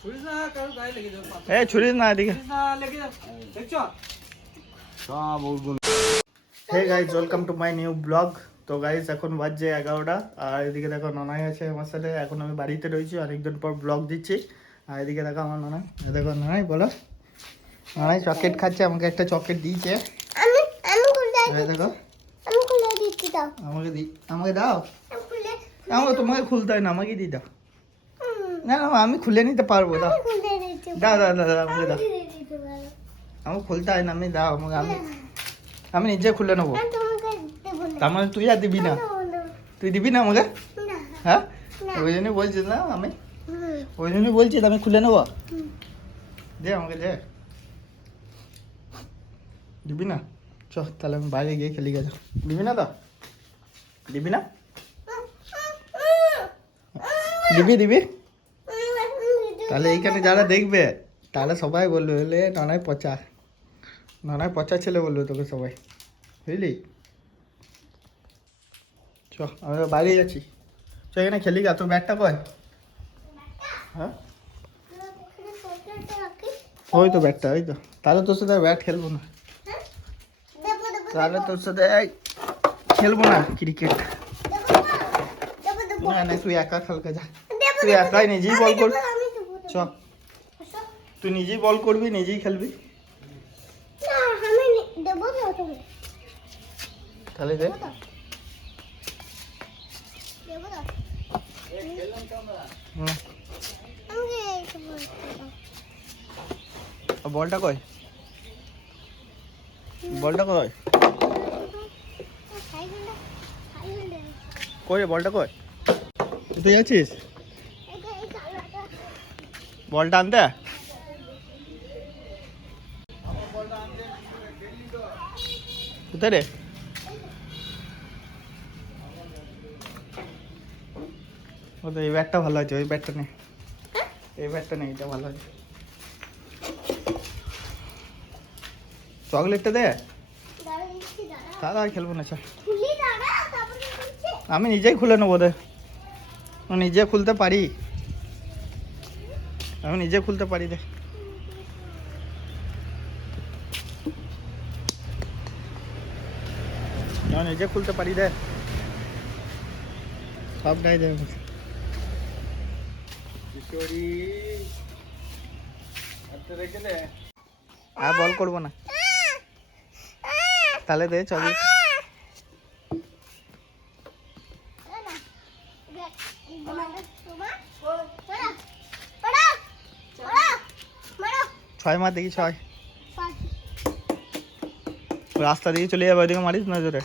ছুরিস না এদিকে। Hey guys, welcome to my new blog. তো গাইজ এখন বাজছে 11টা, আর এদিকে দেখো ননাই আছে আমার সাথে। এখন আমি বাড়িতে রয়েছি, অনেকদিন পর ব্লগ দিচ্ছি। আর এদিকে দেখো আমার ননাই, দেখো ননাই বলো। ননাই চকলেট খাচ্ছে, আমাকে একটা চকলেট দিয়েছে। দেখো আমাকে দাও। আমাকে তোমাকে খুলতে হয় না, আমাকে দিয়ে দাও। না আমি খুলে নিতে পারবো। দাও দাও দাও দাও আমাকে দাও। আমাকে খুলতে হয় না, আমি দাও আমাকে। আমি নিজে খুলে নেবো। তার মানে তুই আর দিবি না? তুই দিবি না আমাকে? হ্যাঁ, ওই জন্যই বলছিস না আমি, ওই জন্যই বলছি আমি খুলে নেবো। দে আমাকে দে। দিবি না? চ তাহলে আমি বাইরে গিয়ে খেলি গেছে। দিবি না তো? দিবি না? দিবি দিবি? তাহলে এইখানে যারা দেখবে তাহলে সবাই বললো হলে ননাই পচা, ননাই পচা ছেলে বললো তোকে সবাই, বুঝলি? চ আমি বাইরে যাচ্ছি। চ এখানে খেলি গা। তোর ব্যাটটা কয়? হ্যাঁ ওই তো ব্যাটটা, ওই তো। তাহলে তোর সাথে ব্যাট খেলবো না, তাহলে তোর সাথে খেলবো না ক্রিকেট। না না তুই একা খেলকে যা, তুই একাই নিজেই বল কর। চ তুই নিজেই বল করবি, নিজেই খেলবি। তাহলে দে। বলটা কয়? বলটা কয়? কই রে বলটা কয়? তুই আছিস বলটা আনতে? কোথায় রে? ও তো এই ব্যাটটা ভালো আছে, ওই ব্যাটটা নেই, এই ব্যাটটা নেই, এটা ভালো আছে। চকলেটটা দে। দাদা আর খেলবো না, স্যার আমি নিজেই খুলে নেবো। দে, নিজে খুলতে পারি, আমি নিজে খুলতে পারি। দে আমি নিজে খুলতে পারি। দে সবটাই দে। আর বল করবো না, তাহলে দে চকলেট। ছয় মার দেখি, ছয়। রাস্তা দিকে চলে যাবে, ওইদিকে মারিস না জোরে,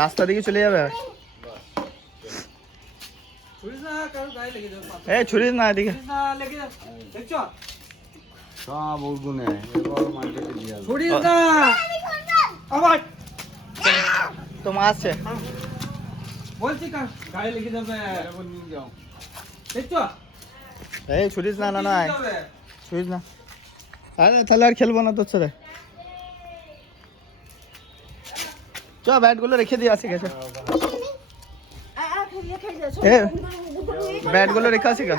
রাস্তা দিকে চলে যাবে। এ ছুরিস না এদিকে। তো মারছে বলছি, গাড়ি লেগে যাবে। এই ছুরিস না, না না ছুরিস না। আরে তাহলে আর খেলবো না তোর সাথে। চ ব্যাটগুলো রেখে দিয়ে আসি গেছে। ব্যাটগুলো রেখে আসি গা।